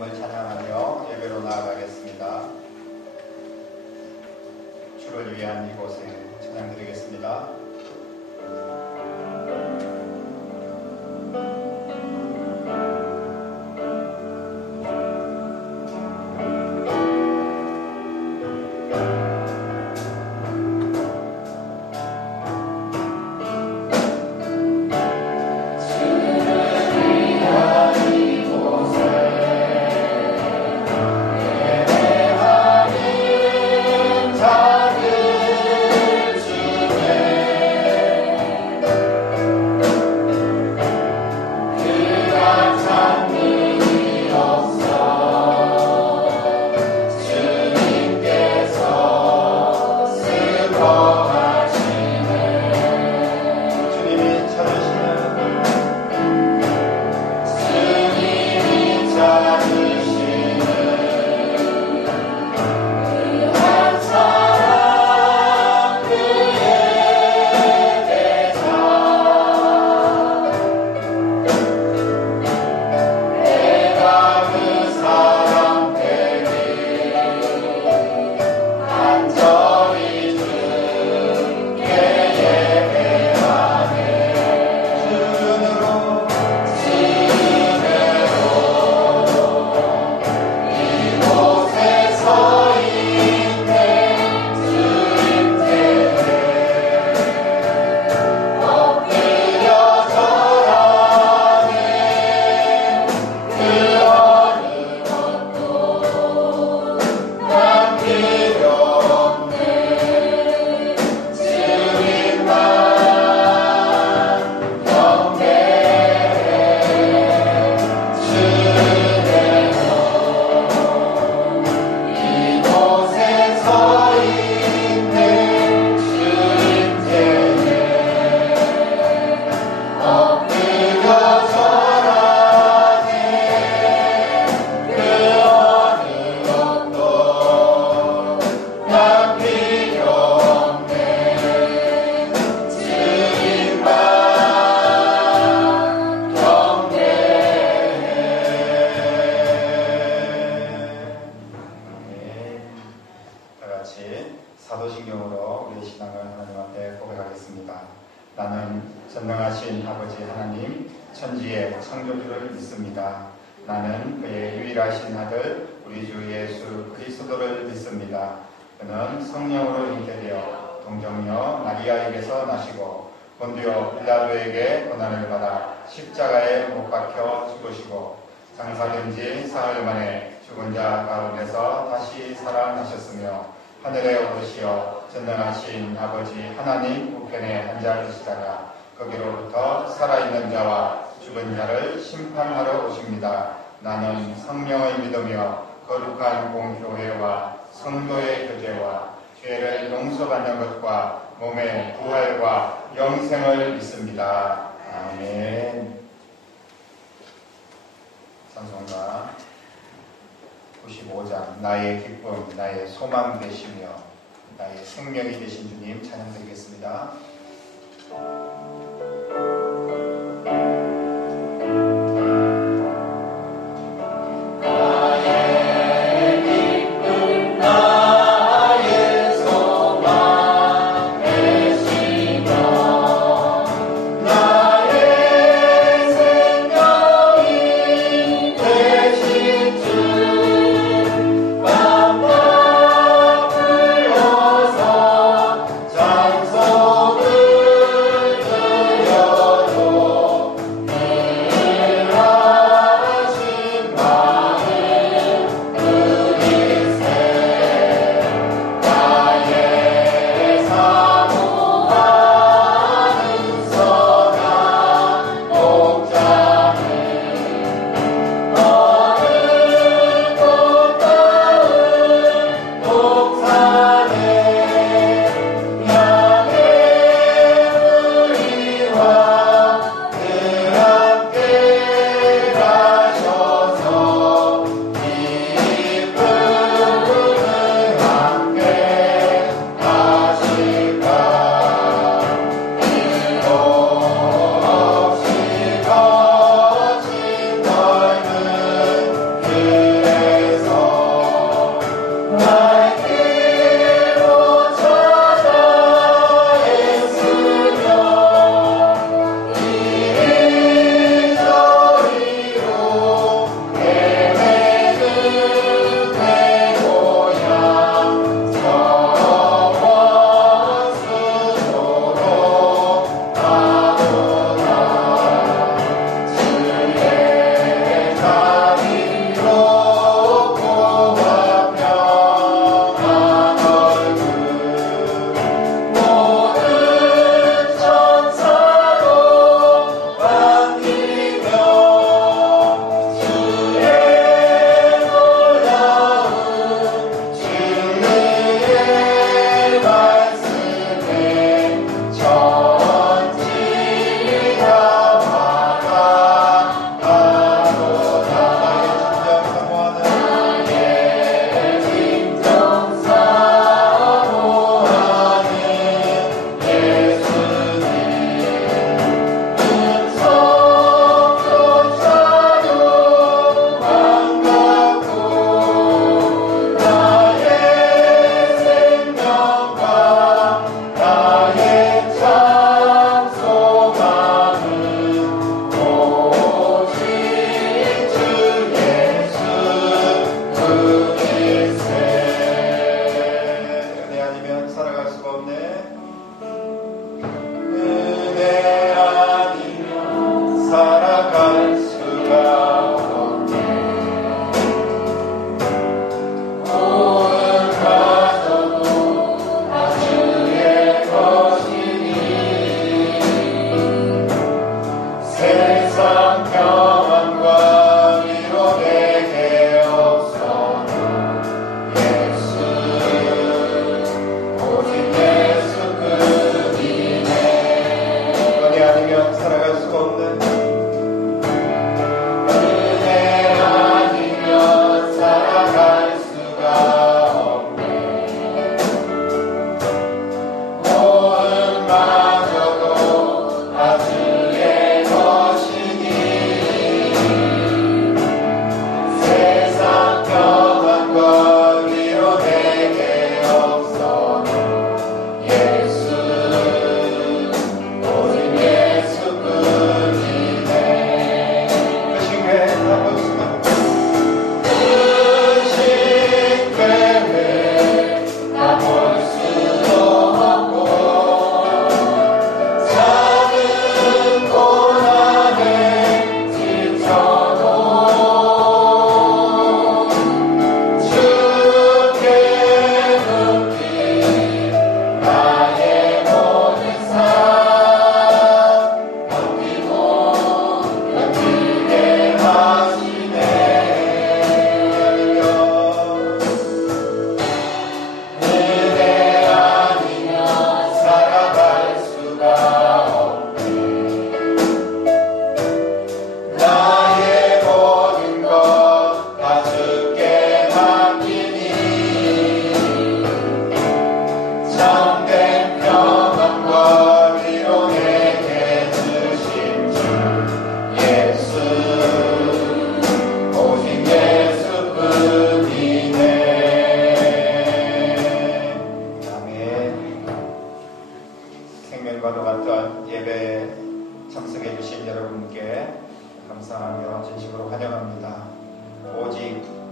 주님을 찬양하며 예배로 나아가겠습니다. 주를 위한 이곳에 찬양드리겠습니다. 사도신경으로 우리의 신앙을 하나님 앞에 고백하겠습니다. 나는 전능하신 아버지 하나님, 천지의 창조주를 믿습니다. 나는 그의 유일하신 아들 우리 주 예수 그리스도를 믿습니다. 그는 성령으로 잉태되어 동정녀 마리아에게서 나시고 본디오 빌라도에게 고난을 받아 십자가에 못 박혀 죽으시고 장사된 지 사흘 만에 죽은 자 가운데서 다시 살아나셨으며 하늘에 오르시어 전능하신 아버지 하나님 우편에 앉아 계시다가 거기로부터 살아있는 자와 죽은 자를 심판하러 오십니다. 나는 성령을 믿으며 거룩한 공교회와 성도의 교제와 죄를 용서받는 것과 몸의 부활과 영생을 믿습니다. 아멘. 찬송가 95장 나의 기쁨, 나의 소망 되시며 나의 생명이 되신 주님 찬양드리겠습니다.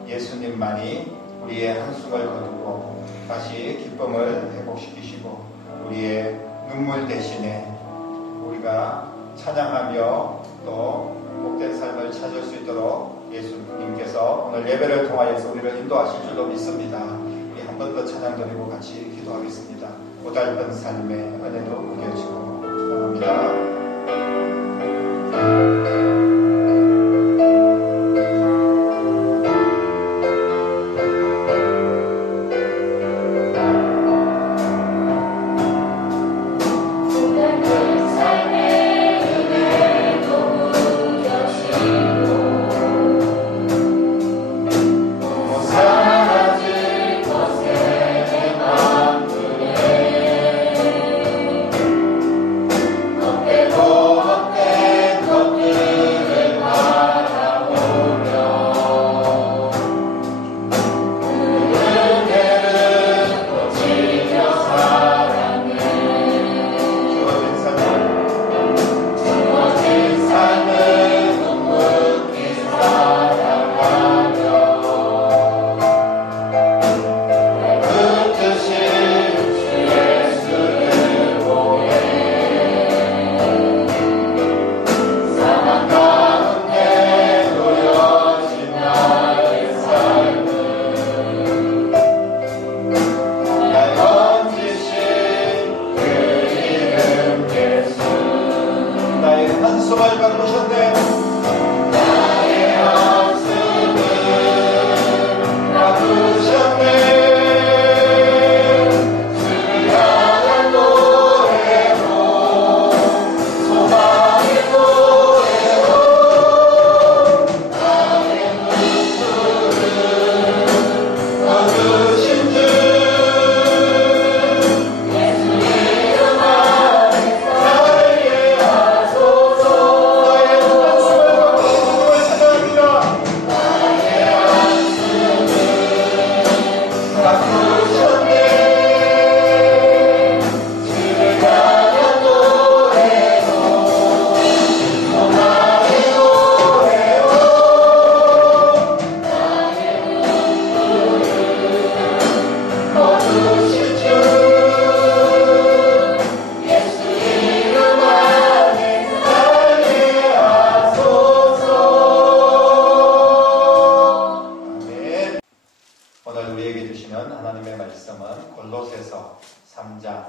예수님만이 우리의 한숨을 거두고 다시 기쁨을 회복시키시고 우리의 눈물 대신에 우리가 찬양하며 또 복된 삶을 찾을 수 있도록 예수님께서 오늘 예배를 통하여서 우리를 인도하실 줄로 믿습니다. 우리 한 번 더 찬양 드리고 같이 기도하겠습니다. 고달픈 삶의 은혜도 느껴지고 축원합니다. 골로새서 3장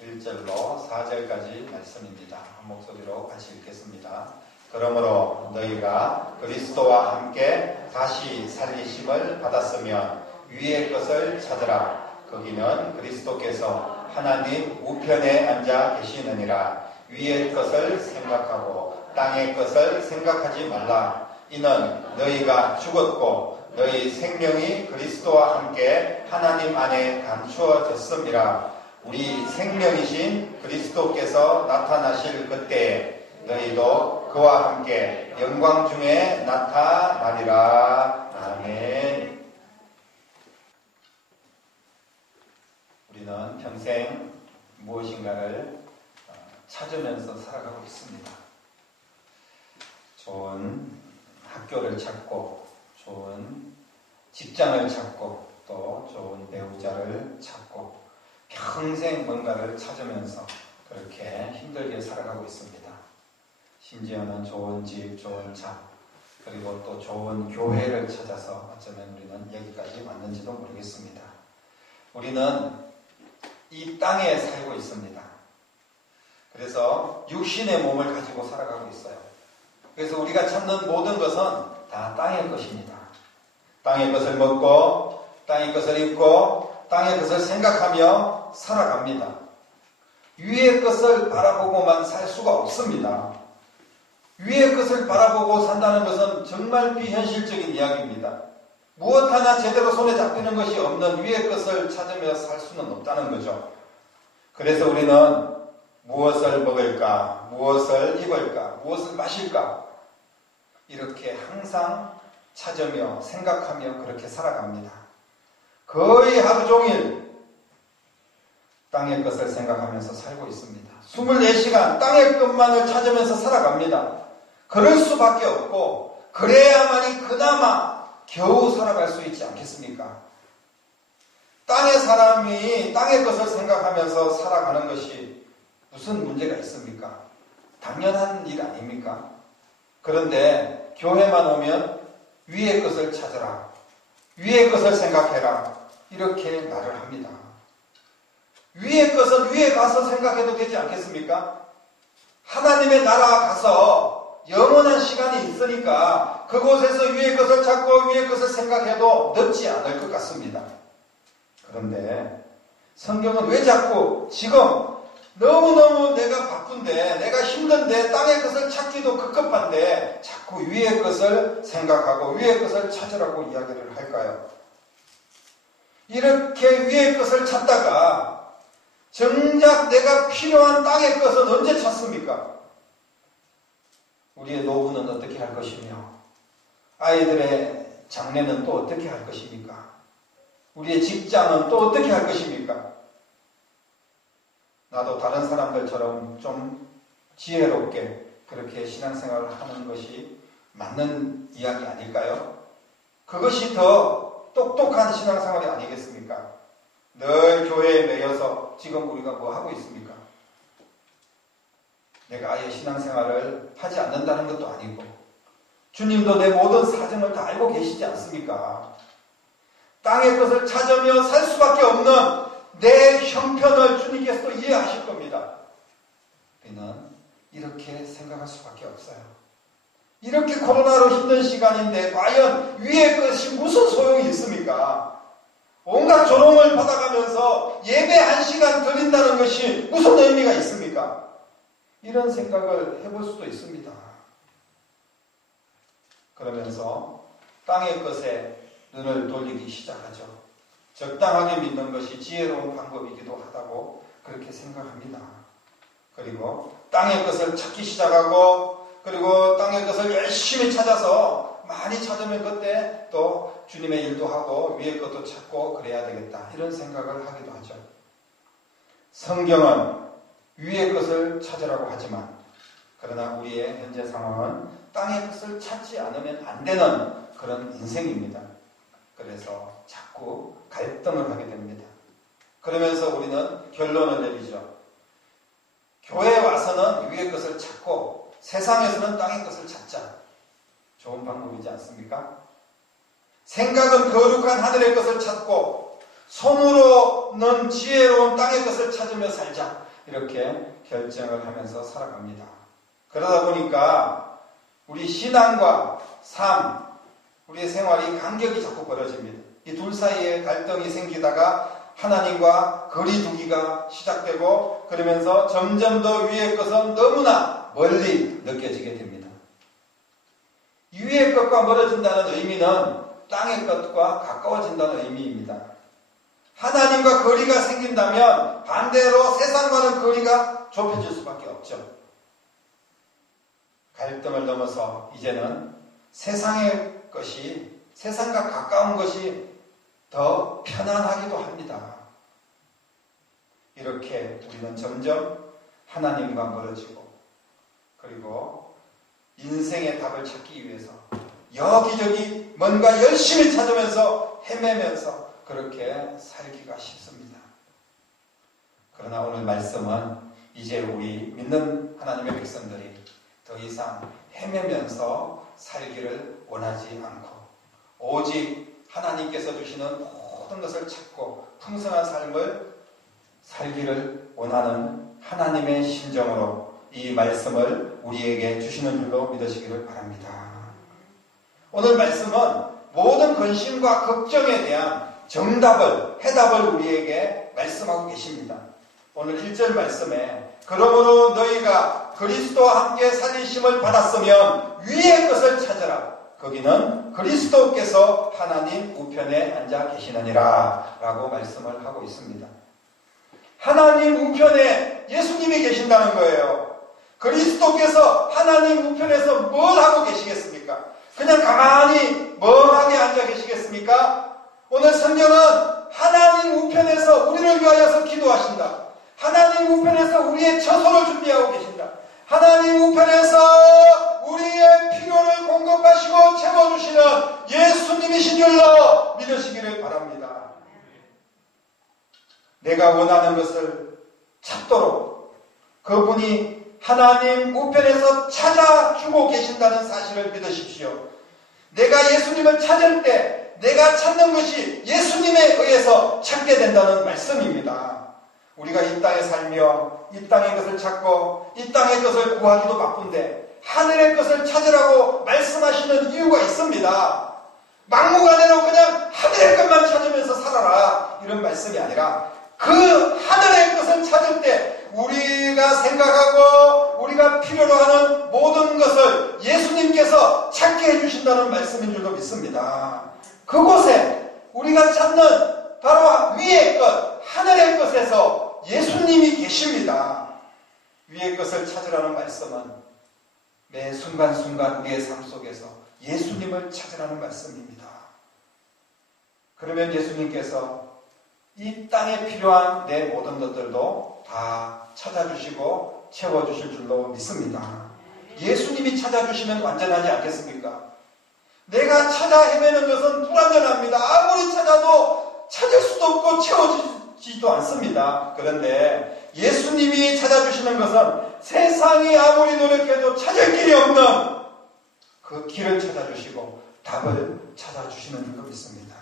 1절로 4절까지 말씀입니다. 한 목소리로 같이 읽겠습니다. 그러므로 너희가 그리스도와 함께 다시 살리심을 받았으면 위의 것을 찾으라. 거기는 그리스도께서 하나님 우편에 앉아 계시느니라. 위의 것을 생각하고 땅의 것을 생각하지 말라. 이는 너희가 죽었고 너희 생명이 그리스도와 함께 하나님 안에 감추어졌음이라. 우리 생명이신 그리스도께서 나타나실 그때에 너희도 그와 함께 영광 중에 나타나리라. 아멘. 우리는 평생 무엇인가를 찾으면서 살아가고 있습니다. 좋은 학교를 찾고 좋은 직장을 찾고 또 좋은 배우자를 찾고 평생 뭔가를 찾으면서 그렇게 힘들게 살아가고 있습니다. 심지어는 좋은 집, 좋은 차, 그리고 또 좋은 교회를 찾아서 어쩌면 우리는 여기까지 왔는지도 모르겠습니다. 우리는 이 땅에 살고 있습니다. 그래서 육신의 몸을 가지고 살아가고 있어요. 그래서 우리가 찾는 모든 것은 다 땅의 것입니다. 땅의 것을 먹고 땅의 것을 입고 땅의 것을 생각하며 살아갑니다. 위의 것을 바라보고만 살 수가 없습니다. 위의 것을 바라보고 산다는 것은 정말 비현실적인 이야기입니다. 무엇 하나 제대로 손에 잡히는 것이 없는 위의 것을 찾으며 살 수는 없다는 거죠. 그래서 우리는 무엇을 먹을까, 무엇을 입을까, 무엇을 마실까 이렇게 항상 찾으며 생각하며 그렇게 살아갑니다. 거의 하루 종일 땅의 것을 생각하면서 살고 있습니다. 24시간 땅의 것만을 찾으면서 살아갑니다. 그럴 수밖에 없고 그래야만이 그나마 겨우 살아갈 수 있지 않겠습니까? 땅의 사람이 땅의 것을 생각하면서 살아가는 것이 무슨 문제가 있습니까? 당연한 일 아닙니까? 그런데 교회만 오면 위의 것을 찾아라, 위의 것을 생각해라, 이렇게 말을 합니다. 위의 것은 위에 가서 생각해도 되지 않겠습니까? 하나님의 나라 가서 영원한 시간이 있으니까 그곳에서 위의 것을 찾고 위의 것을 생각해도 늦지 않을 것 같습니다. 그런데 성경은 왜 자꾸 지금 너무너무 내가 바쁜데, 내가 힘든데, 땅의 것을 찾기도 급급한데 자꾸 위의 것을 생각하고 위의 것을 찾으라고 이야기를 할까요? 이렇게 위의 것을 찾다가 정작 내가 필요한 땅의 것은 언제 찾습니까? 우리의 노후는 어떻게 할 것이며, 아이들의 장래는 또 어떻게 할 것입니까? 우리의 직장은 또 어떻게 할 것입니까? 나도 다른 사람들처럼 좀 지혜롭게 그렇게 신앙생활을 하는 것이 맞는 이야기 아닐까요? 그것이 더 똑똑한 신앙생활이 아니겠습니까? 늘 교회에 매여서 지금 우리가 뭐 하고 있습니까? 내가 아예 신앙생활을 하지 않는다는 것도 아니고, 주님도 내 모든 사정을 다 알고 계시지 않습니까? 땅의 것을 찾으며 살 수밖에 없는 내 형편을 주님께서도 이해하실 겁니다. 우리는 이렇게 생각할 수밖에 없어요. 이렇게 코로나로 힘든 시간인데 과연 위의 것이 무슨 소용이 있습니까? 온갖 조롱을 받아가면서 예배 1시간 드린다는 것이 무슨 의미가 있습니까? 이런 생각을 해볼 수도 있습니다. 그러면서 땅의 것에 눈을 돌리기 시작하죠. 적당하게 믿는 것이 지혜로운 방법이기도 하다고 그렇게 생각합니다. 그리고 땅의 것을 찾기 시작하고, 그리고 땅의 것을 열심히 찾아서 많이 찾으면 그때 또 주님의 일도 하고 위의 것도 찾고 그래야 되겠다, 이런 생각을 하기도 하죠. 성경은 위의 것을 찾으라고 하지만, 그러나 우리의 현재 상황은 땅의 것을 찾지 않으면 안 되는 그런 인생입니다. 그래서 자꾸 갈등을 하게 됩니다. 그러면서 우리는 결론을 내리죠. 교회에 와서는 위의 것을 찾고 세상에서는 땅의 것을 찾자. 좋은 방법이지 않습니까? 생각은 거룩한 하늘의 것을 찾고 손으로는 지혜로운 땅의 것을 찾으며 살자. 이렇게 결정을 하면서 살아갑니다. 그러다 보니까 우리 신앙과 삶, 우리의 생활이 간격이 자꾸 벌어집니다. 이 둘 사이에 갈등이 생기다가 하나님과 거리두기가 시작되고, 그러면서 점점 더 위의 것은 너무나 멀리 느껴지게 됩니다. 위의 것과 멀어진다는 의미는 땅의 것과 가까워진다는 의미입니다. 하나님과 거리가 생긴다면 반대로 세상과는 거리가 좁혀질 수밖에 없죠. 갈등을 넘어서 이제는 세상의 것이, 세상과 가까운 것이 더 편안하기도 합니다. 이렇게 우리는 점점 하나님과 멀어지고, 그리고 인생의 답을 찾기 위해서 여기저기 뭔가 열심히 찾으면서 헤매면서 그렇게 살기가 쉽습니다. 그러나 오늘 말씀은 이제 우리 믿는 하나님의 백성들이 더 이상 헤매면서 살기를 원하지 않고 오직 하나님께서 주시는 모든 것을 찾고 풍성한 삶을 살기를 원하는 하나님의 심정으로 이 말씀을 우리에게 주시는 줄로 믿으시기를 바랍니다. 오늘 말씀은 모든 근심과 걱정에 대한 정답을, 해답을 우리에게 말씀하고 계십니다. 오늘 1절 말씀에 그러므로 너희가 그리스도와 함께 살리심을 받았으면 위의 것을 찾으라. 거기는 그리스도께서 하나님 우편에 앉아 계시느니라 라고 말씀을 하고 있습니다. 하나님 우편에 예수님이 계신다는 거예요. 그리스도께서 하나님 우편에서 뭘 하고 계시겠습니까? 그냥 가만히 멍하게 앉아 계시겠습니까? 오늘 성경은 하나님 우편에서 우리를 위하여서 기도하신다. 하나님 우편에서 우리의 처소를 준비하고 계신다. 하나님 우편에서 우리의 필요를 공급하시고 채워주시는 예수님이신 줄로 믿으시기를 바랍니다. 내가 원하는 것을 찾도록 그분이 하나님 우편에서 찾아주고 계신다는 사실을 믿으십시오. 내가 예수님을 찾을 때 내가 찾는 것이 예수님에 의해서 찾게 된다는 말씀입니다. 우리가 이 땅에 살며 이 땅의 것을 찾고 이 땅의 것을 구하기도 바쁜데 하늘의 것을 찾으라고 말씀하시는 이유가 있습니다. 막무가내로 그냥 하늘의 것만 찾으면서 살아라 이런 말씀이 아니라 그 하늘의 것을 찾을 때 우리가 생각하고 우리가 필요로 하는 모든 것을 예수님께서 찾게 해주신다는 말씀인 줄로 믿습니다. 그곳에 우리가 찾는 바로 위의 것, 하늘의 것에서 예수님이 계십니다. 위의 것을 찾으라는 말씀은 매 순간순간 우리의 삶 속에서 예수님을 찾으라는 말씀입니다. 그러면 예수님께서 이 땅에 필요한 내 모든 것들도 다 찾아주시고 채워주실 줄로 믿습니다. 예수님이 찾아주시면 완전하지 않겠습니까? 내가 찾아 헤매는 것은 불완전합니다. 아무리 찾아도 찾을 수도 없고 채워지지도 않습니다. 그런데 예수님이 찾아주시는 것은 세상이 아무리 노력해도 찾을 길이 없는 그 길을 찾아주시고 답을 찾아주시는 줄로 믿습니다.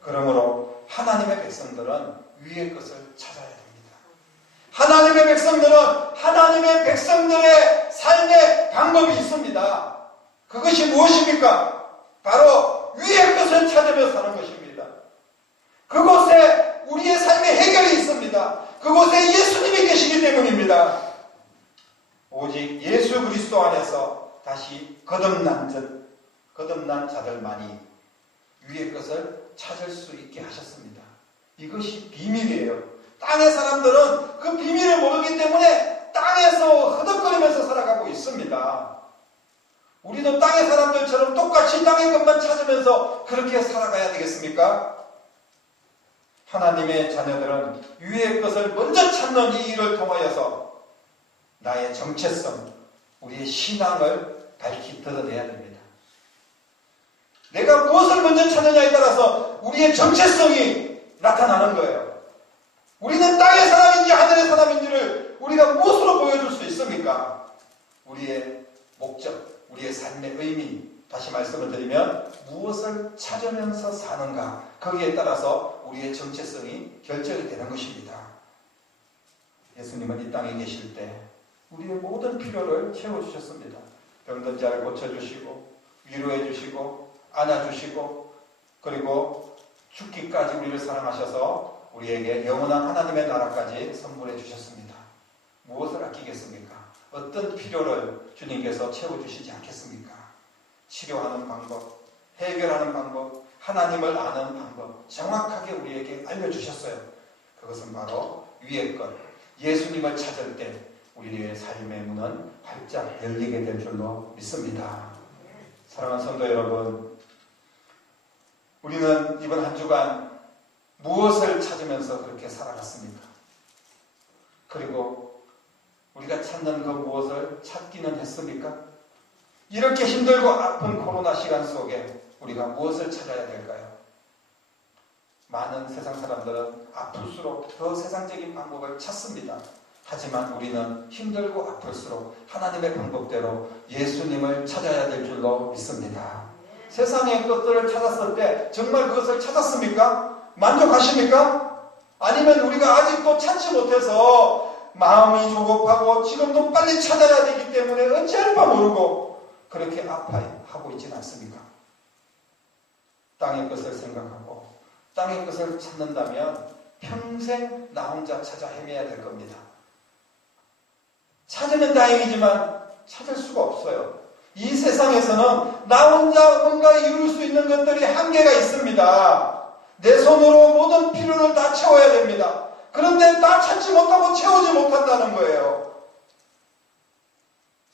그러므로 하나님의 백성들은 위의 것을 찾아야 됩니다. 하나님의 백성들은 하나님의 백성들의 삶의 방법이 있습니다. 그것이 무엇입니까? 바로 위의 것을 찾으며 사는 것입니다. 그곳에 우리의 삶의 해결이 있습니다. 그곳에 예수님이 계시기 때문입니다. 오직 예수 그리스도 안에서 다시 거듭난 자들만이 위의 것을 찾을 수 있게 하셨습니다. 이것이 비밀이에요. 땅의 사람들은 그 비밀을 모르기 때문에 땅에서 허덕거리면서 살아가고 있습니다. 우리도 땅의 사람들처럼 똑같이 땅의 것만 찾으면서 그렇게 살아가야 되겠습니까? 하나님의 자녀들은 위의 것을 먼저 찾는 이 일을 통하여서 나의 정체성, 우리의 신앙을 밝히 드러내야 됩니다. 내가 무엇을 먼저 찾느냐에 따라서 우리의 정체성이 나타나는 거예요. 우리는 땅의 사람인지 하늘의 사람인지를 우리가 무엇으로 보여줄 수 있습니까? 우리의 목적, 우리의 삶의 의미, 다시 말씀을 드리면 무엇을 찾으면서 사는가, 거기에 따라서 우리의 정체성이 결정이 되는 것입니다. 예수님은 이 땅에 계실 때 우리의 모든 필요를 채워주셨습니다. 병든 자를 고쳐주시고 위로해주시고 안아주시고 그리고 죽기까지 우리를 사랑하셔서 우리에게 영원한 하나님의 나라까지 선물해 주셨습니다. 무엇을 아끼겠습니까? 어떤 필요를 주님께서 채워주시지 않겠습니까? 치료하는 방법, 해결하는 방법, 하나님을 아는 방법 정확하게 우리에게 알려주셨어요. 그것은 바로 위의 것, 예수님을 찾을 때 우리의 삶의 문은 활짝 열리게 될 줄로 믿습니다. 사랑하는 성도 여러분, 우리는 이번 한 주간 무엇을 찾으면서 그렇게 살아갔습니까? 그리고 우리가 찾는 그 무엇을 찾기는 했습니까? 이렇게 힘들고 아픈 코로나 시간 속에 우리가 무엇을 찾아야 될까요? 많은 세상 사람들은 아플수록 더 세상적인 방법을 찾습니다. 하지만 우리는 힘들고 아플수록 하나님의 방법대로 예수님을 찾아야 될 줄로 믿습니다. 세상의 것들을 찾았을 때 정말 그것을 찾았습니까? 만족하십니까? 아니면 우리가 아직도 찾지 못해서 마음이 조급하고 지금도 빨리 찾아야 되기 때문에 어찌할 바 모르고 그렇게 아파하고 있지는 않습니까? 땅의 것을 생각하고 땅의 것을 찾는다면 평생 나 혼자 찾아 헤매야 될 겁니다. 찾으면 다행이지만 찾을 수가 없어요. 이 세상에서는 나 혼자 뭔가 이룰 수 있는 것들이 한계가 있습니다. 내 손으로 모든 필요를 다 채워야 됩니다. 그런데 다 찾지 못하고 채우지 못한다는 거예요.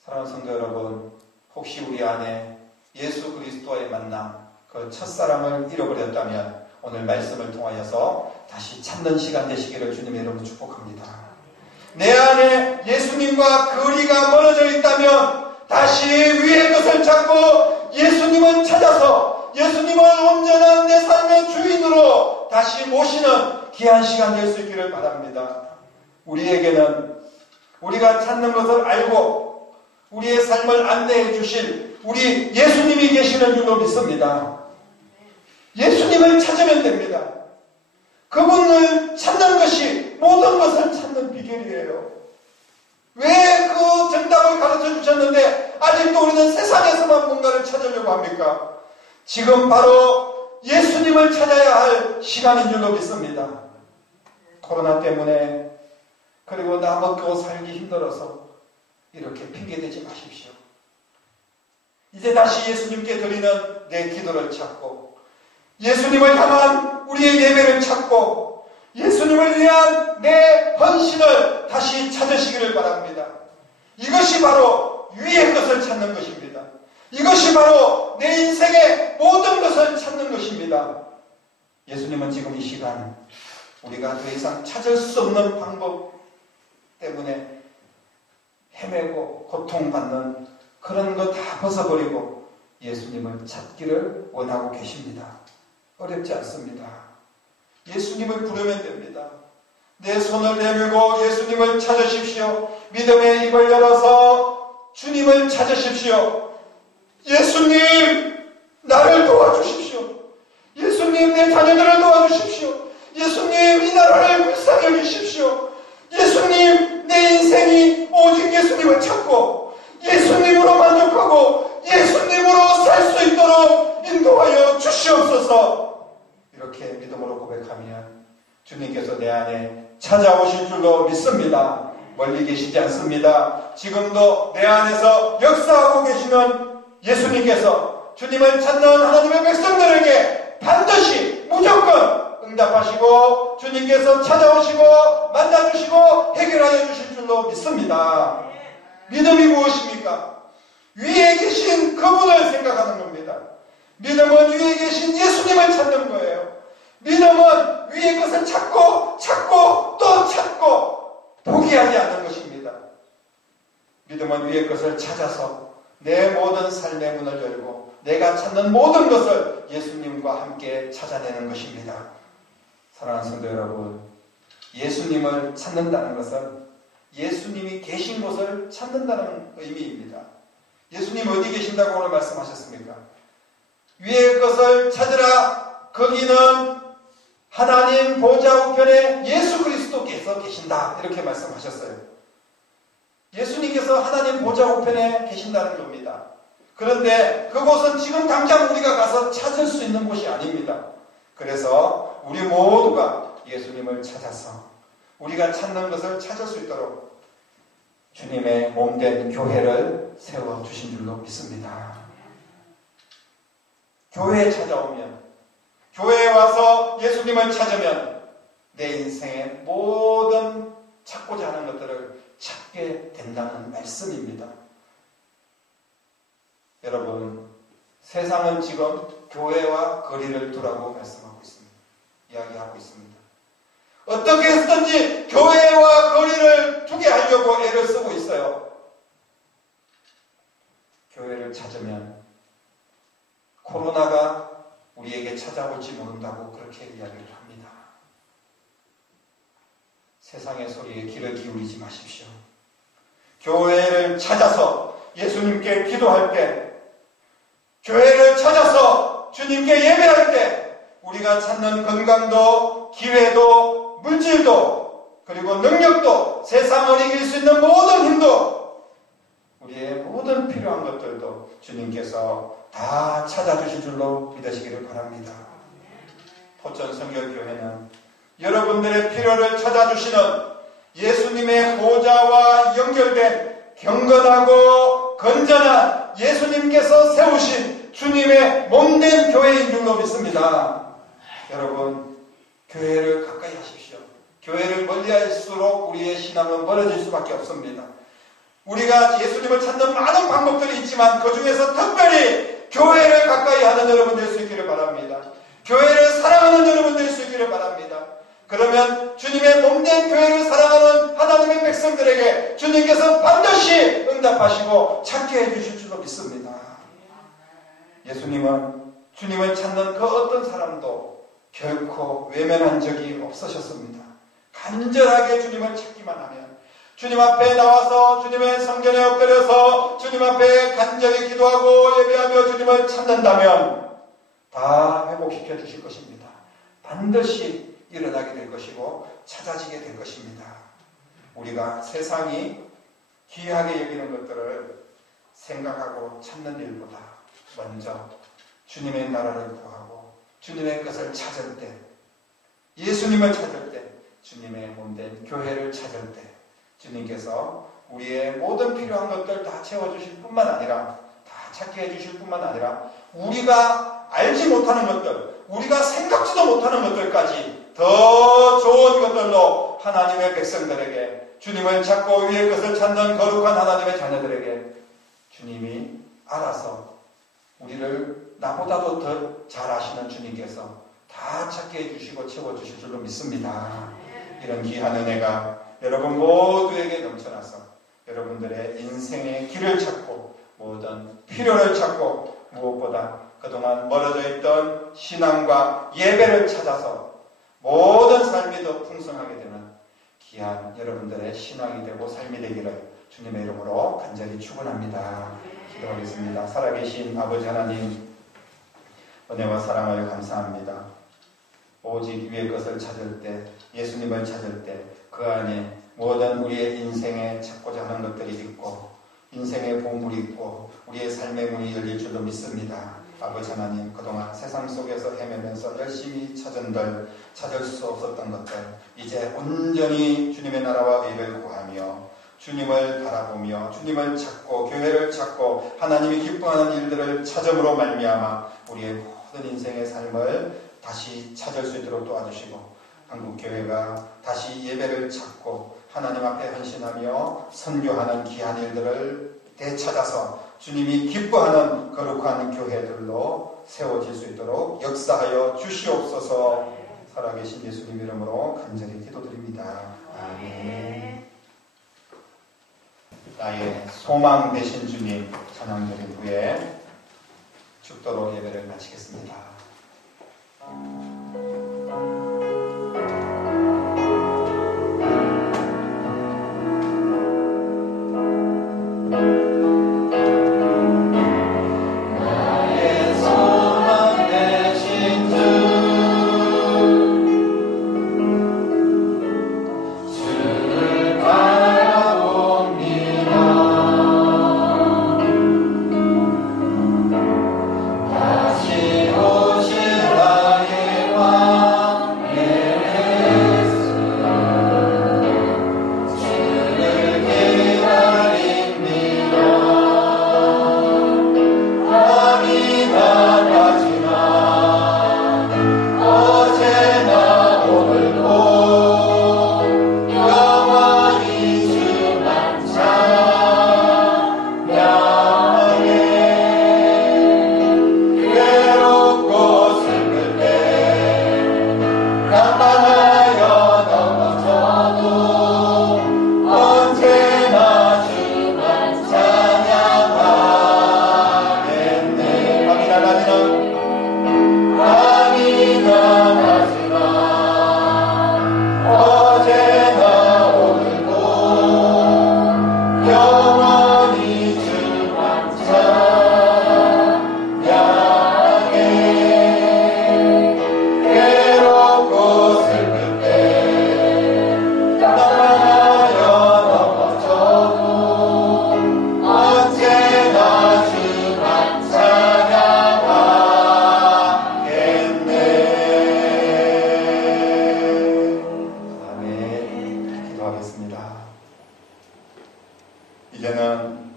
사랑하는 성도 여러분, 혹시 우리 안에 예수 그리스도와의 만남, 그 첫사랑을 잃어버렸다면 오늘 말씀을 통하여서 다시 찾는 시간 되시기를 주님의 이름으로 축복합니다. 내 안에 예수님과 거리가 멀어져 있다면 다시 위의 것을 찾고 예수님을 찾아서 예수님을 온전한 내 삶의 주인으로 다시 모시는 귀한 시간 될 수 있기를 바랍니다. 우리에게는 우리가 찾는 것을 알고 우리의 삶을 안내해 주실 우리 예수님이 계시는 줄로 믿습니다. 예수님을 찾으면 됩니다. 그분을 찾는 것이 모든 것을 찾는 비결이에요. 왜 그 정답을 가르쳐 주셨는데 아직도 우리는 세상에서만 뭔가를 찾으려고 합니까? 지금 바로 예수님을 찾아야 할 시간인 줄로 믿습니다. 코로나 때문에 그리고 나 먹고 살기 힘들어서 이렇게 핑계대지 마십시오. 이제 다시 예수님께 드리는 내 기도를 찾고 예수님을 향한 우리의 예배를 찾고 예수님을 위한 내 헌신을 다시 찾으시기를 바랍니다. 이것이 바로 위의 것을 찾는 것입니다. 이것이 바로 내 인생의 모든 것을 찾는 것입니다. 예수님은 지금 이 시간 우리가 더 이상 찾을 수 없는 방법 때문에 헤매고 고통받는 그런 거 다 벗어버리고 예수님을 찾기를 원하고 계십니다. 어렵지 않습니다. 예수님을 부르면 됩니다. 내 손을 내밀고 예수님을 찾으십시오. 믿음의 입을 열어서 주님을 찾으십시오. 예수님, 나를 도와주십시오. 예수님, 내 자녀들을 도와주십시오. 예수님, 이 나라를 불쌍히 여기십시오. 예수님, 내 인생이 오직 예수님을 찾고 예수님으로 만족하고 예수님으로 살 수 있도록 인도하여 주시옵소서. 이렇게 믿음으로 고백하면 주님께서 내 안에 찾아오실 줄로 믿습니다. 멀리 계시지 않습니다. 지금도 내 안에서 역사하고 계시는 예수님께서 주님을 찾는 하나님의 백성들에게 반드시 무조건 응답하시고 주님께서 찾아오시고 만나주시고 해결하여 주실 줄로 믿습니다. 믿음이 무엇입니까? 위에 계신 그분을 생각하는 겁니다. 믿음은 위에 계신 예수님을 찾는 거예요. 믿음은 위의 것을 찾고 또 찾고 포기하지 않는 것입니다. 믿음은 위의 것을 찾아서 내 모든 삶의 문을 열고 내가 찾는 모든 것을 예수님과 함께 찾아내는 것입니다. 사랑하는 성도 여러분, 예수님을 찾는다는 것은 예수님이 계신 곳을 찾는다는 의미입니다. 예수님 어디 계신다고 오늘 말씀하셨습니까? 위의 것을 찾으라. 거기는 하나님 보좌 우편에 예수 그리스도께서 계신다. 이렇게 말씀하셨어요. 예수님께서 하나님 보좌 우편에 계신다는 겁니다. 그런데 그곳은 지금 당장 우리가 가서 찾을 수 있는 곳이 아닙니다. 그래서 우리 모두가 예수님을 찾아서 우리가 찾는 것을 찾을 수 있도록 주님의 몸된 교회를 세워주신 줄로 믿습니다. 교회에 찾아오면, 교회에 와서 예수님을 찾으면 내 인생의 모든 찾고자 하는 것들을 찾게 된다는 말씀입니다. 여러분, 세상은 지금 교회와 거리를 두라고 말씀하고 있습니다. 이야기하고 있습니다. 어떻게 해서든지 교회와 거리를 두게 하려고 애를 쓰고 있어요. 교회를 찾으면 코로나가 우리에게 찾아올지 모른다고 그렇게 이야기를 합니다. 세상의 소리에 귀를 기울이지 마십시오. 교회를 찾아서 예수님께 기도할 때, 교회를 찾아서 주님께 예배할 때 우리가 찾는 건강도 기회도 물질도 그리고 능력도 세상을 이길 수 있는 모든 힘도 우리의 모든 필요한 것들도 주님께서 다 찾아주실 줄로 믿으시기를 바랍니다. 포천성결교회는 여러분들의 필요를 찾아주시는 예수님의 보좌와 연결된 경건하고 건전한 예수님께서 세우신 주님의 몸된 교회인 줄로 믿습니다. 여러분, 교회를 가까이 하십시오. 교회를 멀리 할수록 우리의 신앙은 멀어질 수밖에 없습니다. 우리가 예수님을 찾는 많은 방법들이 있지만 그 중에서 특별히 교회를 가까이 하는 여러분 될 수 있기를 바랍니다. 교회를 사랑하는 여러분 될 수 있기를 바랍니다. 그러면 주님의 몸된 교회를 사랑하는 하나님의 백성들에게 주님께서 반드시 응답하시고 찾게 찾게 해주실 줄로 믿습니다. 예수님은 주님을 찾는 그 어떤 사람도 결코 외면한 적이 없으셨습니다. 간절하게 주님을 찾기만 하면, 주님 앞에 나와서 주님의 성전에 엎드려서 주님 앞에 간절히 기도하고 예배하며 주님을 찾는다면 다 회복시켜 주실 것입니다. 반드시 일어나게 될 것이고 찾아지게 될 것입니다. 우리가 세상이 귀하게 여기는 것들을 생각하고 찾는 일보다 먼저 주님의 나라를 구하고 주님의 것을 찾을 때, 예수님을 찾을 때, 주님의 몸된 교회를 찾을 때 주님께서 우리의 모든 필요한 것들 다 채워주실 뿐만 아니라, 다 찾게 해주실 뿐만 아니라 우리가 알지 못하는 것들, 우리가 생각지도 못하는 것들까지 더 좋은 것들로 하나님의 백성들에게, 주님을 찾고 위의 것을 찾는 거룩한 하나님의 자녀들에게 주님이 알아서 우리를 나보다도 더 잘 아시는 주님께서 다 찾게 해주시고 채워주실 줄로 믿습니다. 이런 귀한 은혜가 여러분 모두에게 넘쳐나서 여러분들의 인생의 길을 찾고 모든 필요를 찾고 무엇보다 그동안 멀어져 있던 신앙과 예배를 찾아서 모든 삶이 더 풍성하게 되는 귀한 여러분들의 신앙이 되고 삶이 되기를 주님의 이름으로 간절히 축원합니다. 기도하겠습니다. 살아계신 아버지 하나님, 은혜와 사랑을 감사합니다. 오직 위의 것을 찾을 때, 예수님을 찾을 때 그 안에 모든 우리의 인생에 찾고자 하는 것들이 있고 인생의 보물이 있고 우리의 삶의 문이 열릴 줄로 믿습니다. 아버지 하나님, 그동안 세상 속에서 헤매면서 열심히 찾을 수 없었던 것들 이제 온전히 주님의 나라와 의를 구하며 주님을 바라보며 주님을 찾고 교회를 찾고 하나님이 기뻐하는 일들을 찾음으로 말미암아 우리의 모든 인생의 삶을 다시 찾을 수 있도록 도와주시고 한국교회가 다시 예배를 찾고 하나님 앞에 헌신하며 선교하는 귀한 일들을 되찾아서 주님이 기뻐하는 거룩한 교회들로 세워질 수 있도록 역사하여 주시옵소서. 살아계신 예수님 이름으로 간절히 기도드립니다. 아멘. 나의 소망 되신 주님 찬양드린 후에 축도로 예배를 마치겠습니다. 이제는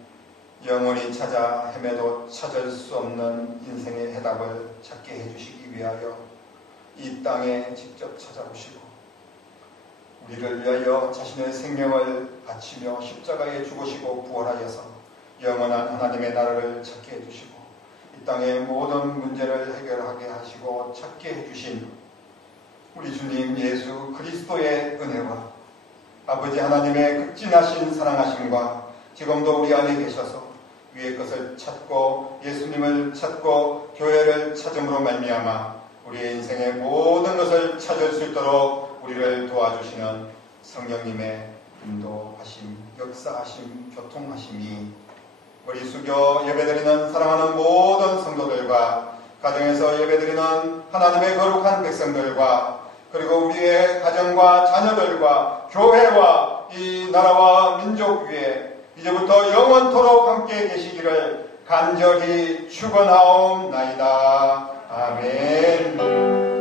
영원히 찾아 헤매도 찾을 수 없는 인생의 해답을 찾게 해주시기 위하여 이 땅에 직접 찾아오시고 우리를 위하여 자신의 생명을 바치며 십자가에 죽으시고 부활하여서 영원한 하나님의 나라를 찾게 해주시고 이 땅의 모든 문제를 해결하게 하시고 찾게 해주신 우리 주님 예수 그리스도의 은혜와 아버지 하나님의 극진하신 사랑하심과 지금도 우리 안에 계셔서 위의 것을 찾고 예수님을 찾고 교회를 찾음으로 말미암아 우리의 인생의 모든 것을 찾을 수 있도록 우리를 도와주시는 성령님의 인도하심, 역사하심, 교통하심이 머리 숙여 예배드리는 사랑하는 모든 성도들과 가정에서 예배드리는 하나님의 거룩한 백성들과 그리고 우리의 가정과 자녀들과 교회와 이 나라와 민족 위에 이제부터 영원토록 함께 계시기를 간절히 축원하옵나이다. 아멘.